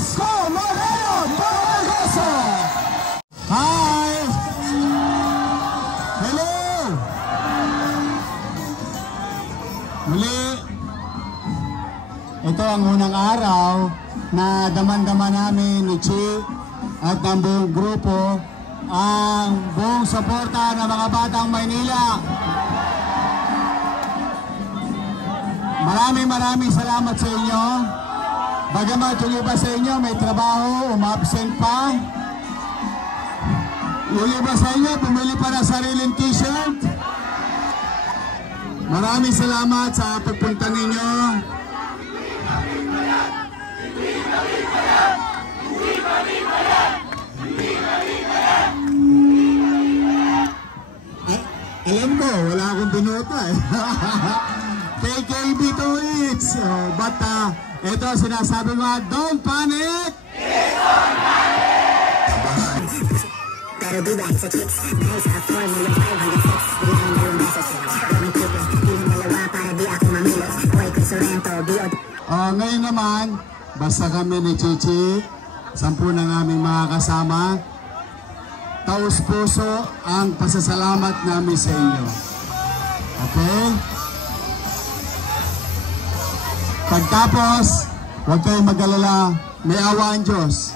Isko Moreno Torregoso. Hi! Hello! Muli, ito ang unang araw na daman-dama namin ni Chi at ng buong grupo ang buong suporta ng mga Batang Maynila. Maraming salamat sa inyo. Bagamat yung iba sa inyo may trabaho, umabsent pa. Yung iba sa inyo pumili pa ng sariling t-shirt. Maraming salamat sa pagpunta ninyo. Alam mo, wala akong binota eh. KKB to it. But ito sinasabi mo, don't panic! Pero diba sa chicks, dahil sa 4,506,000 bilang dalawang beses gawin triple, piling dalawa para di ako mamilos. Boy, Chris Sorrento, B.O.D. Ngayon naman, basta kami ni Chichi, 10 ng aming mga kasama, taos puso ang pasasalamat namin sa inyo. Okay? Pagtapos, huwag kayong mag-alala, may awa ang Diyos.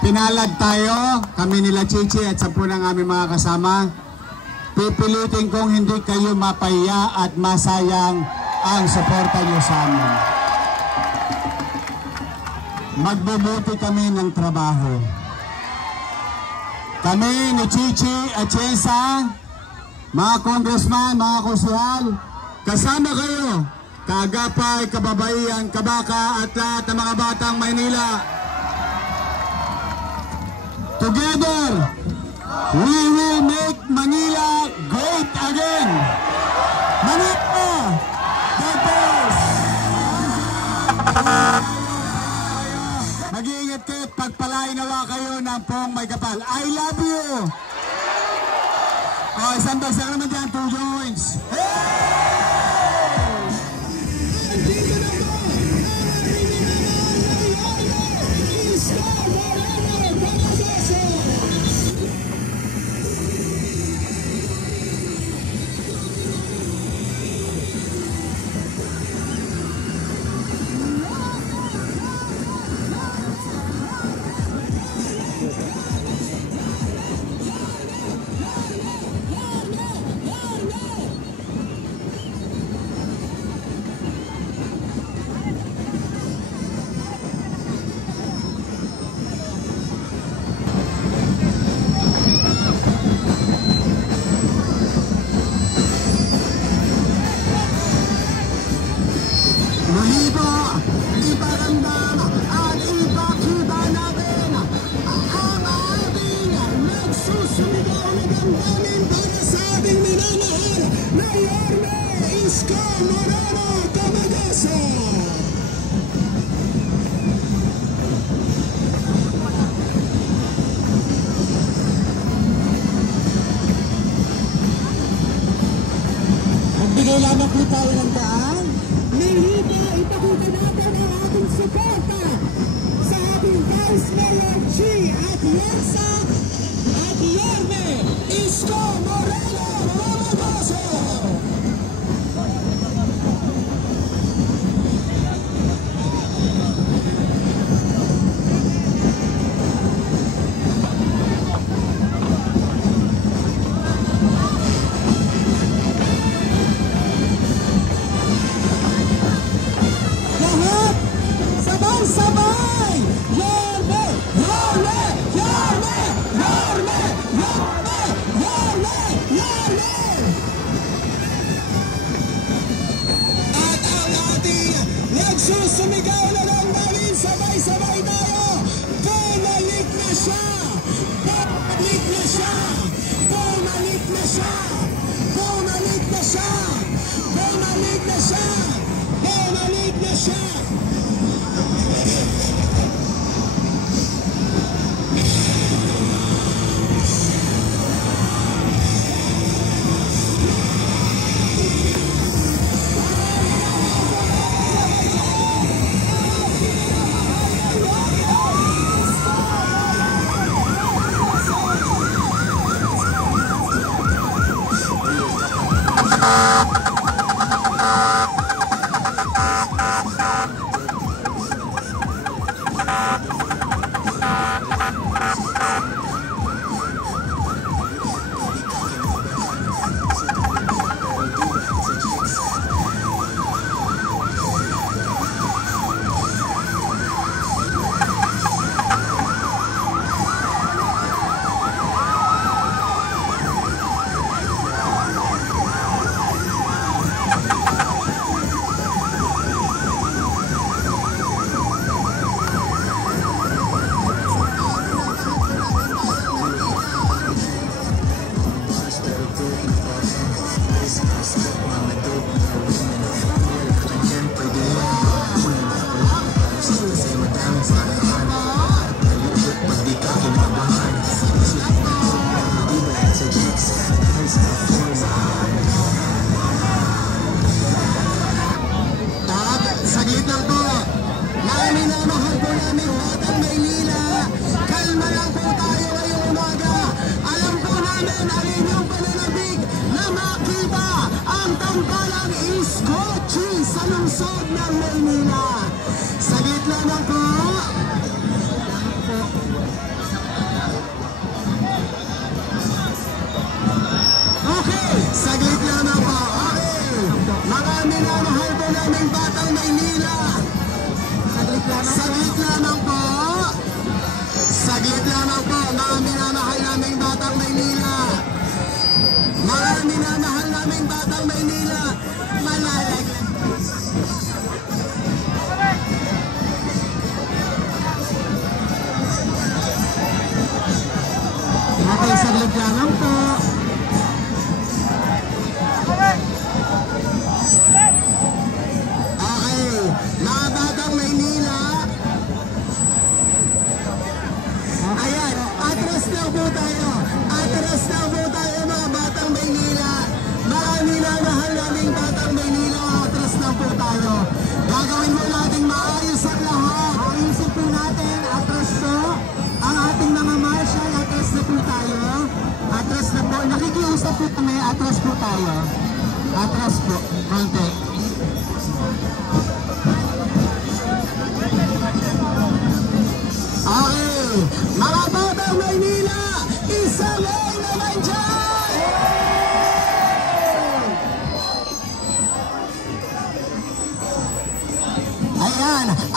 Pinalad tayo, kami nila Chichi at 10 ng aming mga kasama. Pipilitin kong hindi kayo mapahiya at masayang ang suporta nyo sa amin. Magbubuti kami ng trabaho. Kami ni Chichi at Chesa, mga congressman, mga konsehal, kasama kayo, kaagapay, kababaihan, kabaka at lahat ng mga Batang Maynila. Together, we will make Manila great again. Manila, God bless. Mag-iingat kayo at pagpalain nawa kayo ng pong may kapal. I love you. Isang bagsak naman dyan, 2 joints. Isko Moreno Torregoso. Magbigay lamang po tayo ng daan. Maynila, ipakita natin ang ating suporta sa ating Vice Mayor Chi at Yensa at Yerme Isko Moreno Torregoso. Sabay! Yorme! Yorme! Yorme! Yorme! Yorme! Yorme! Yorme! At ang ating nagsusumigaw na lang namin, sabay-sabay tayo! Bumalik na siya! Bumalik na siya! Bumalik na siya! Bumalik na siya! Bumalik na siya! Bumalik na siya!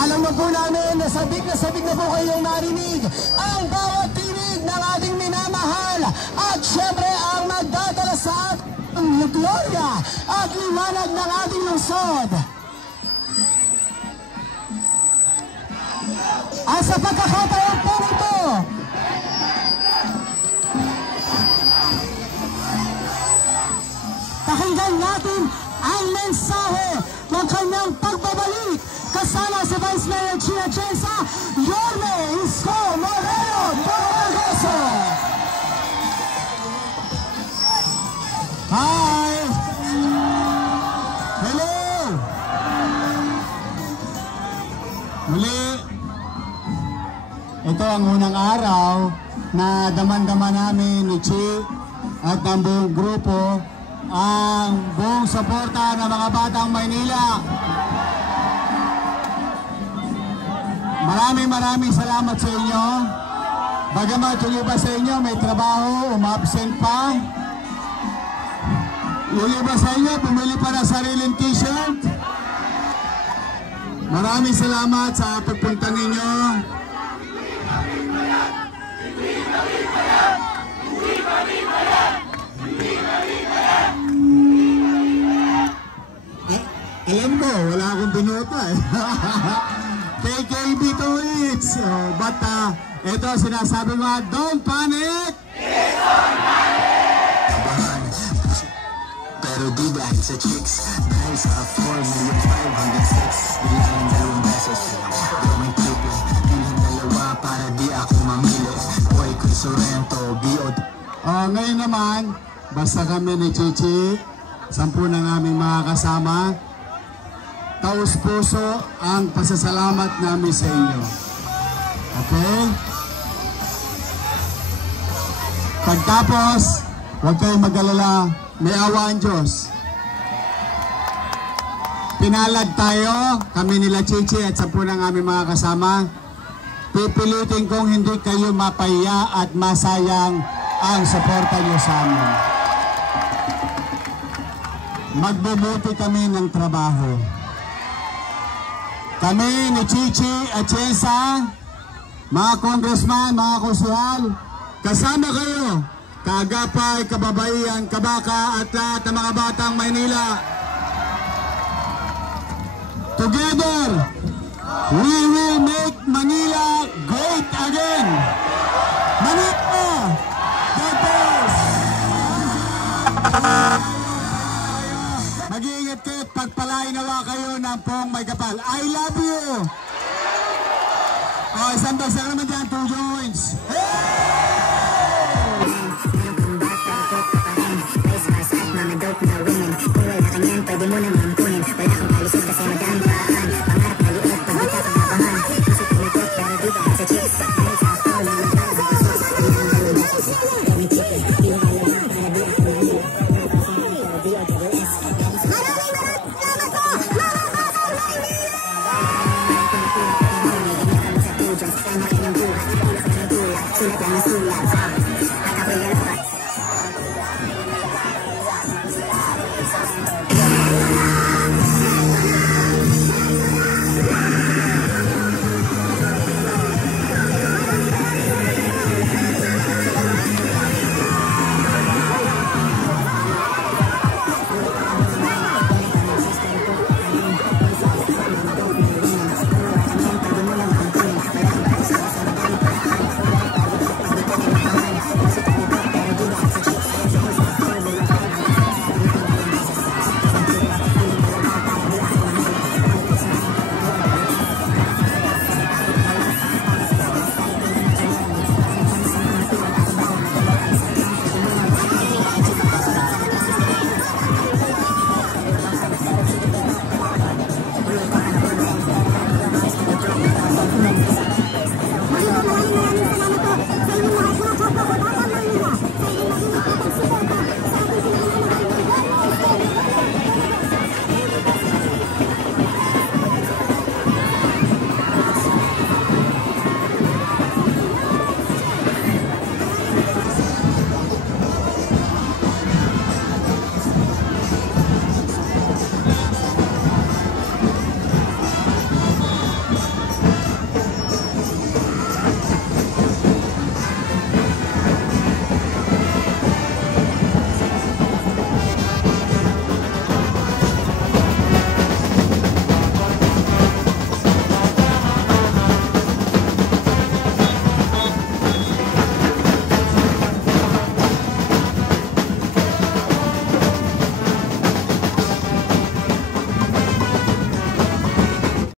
Alam mo po namin na sabik na po kayong narinig ang bawat tinig ng ating minamahal at syempre ang magdadala sa ating gloria at liwanag ng ating lungsod. At sa pagkakataon po ito, pakinggan natin ang mensahe ng kanyang pagbabalik kasama si Vice Mayor Chia Chensa, Yorme Isko Moreno Borgoso. Hi! Hello! Muli, ito ang unang araw na daman-dama namin ni Chi at ng buong grupo ang buong suporta ng mga Batang Maynila. Maraming salamat sa inyo. Bagamat yung iba sa inyo may trabaho, umabsent pa. Yung iba sa inyo pumili pa ng sariling t-shirt. Maraming salamat sa pagpunta ninyo. Alam ko, wala akong binota eh. KKB to it. But ito sinasabi mo, don't panic! Please don't panic! Pero di dahil sa chicks, dahil sa 4,506,000 bilang dalawang beses. Gawin triple, bilang dalawa para di ako mamili. Boy, Chris Sorrento, B.O. Ngayon naman, basta kami ni Chichi, 10 ng aming mga kasama, taos puso ang pasasalamat namin sa inyo. Okay? Pagtapos, huwag kayong mag-alala, may awa ang Diyos. pinalad tayo, kami nila Chichi at 10 ng aming mga kasama. Pipilitin kong hindi kayo mapahiya at masayang ang suporta niyo sa amin. Magbubuti kami ng trabaho. Kami ni Chichi at Chesa, mga congressman, mga konsyal, kasama kayo, kaagapay, kababaihan, kabaka at lahat ng mga batang Maynila. Together, we will make Manila great again. Manila, the best! Mag-iingat kayo at pagpalain nawa kayo ng Pong May Kapal. I love you! O, isang basa naman dyan, 2 joints. Hey!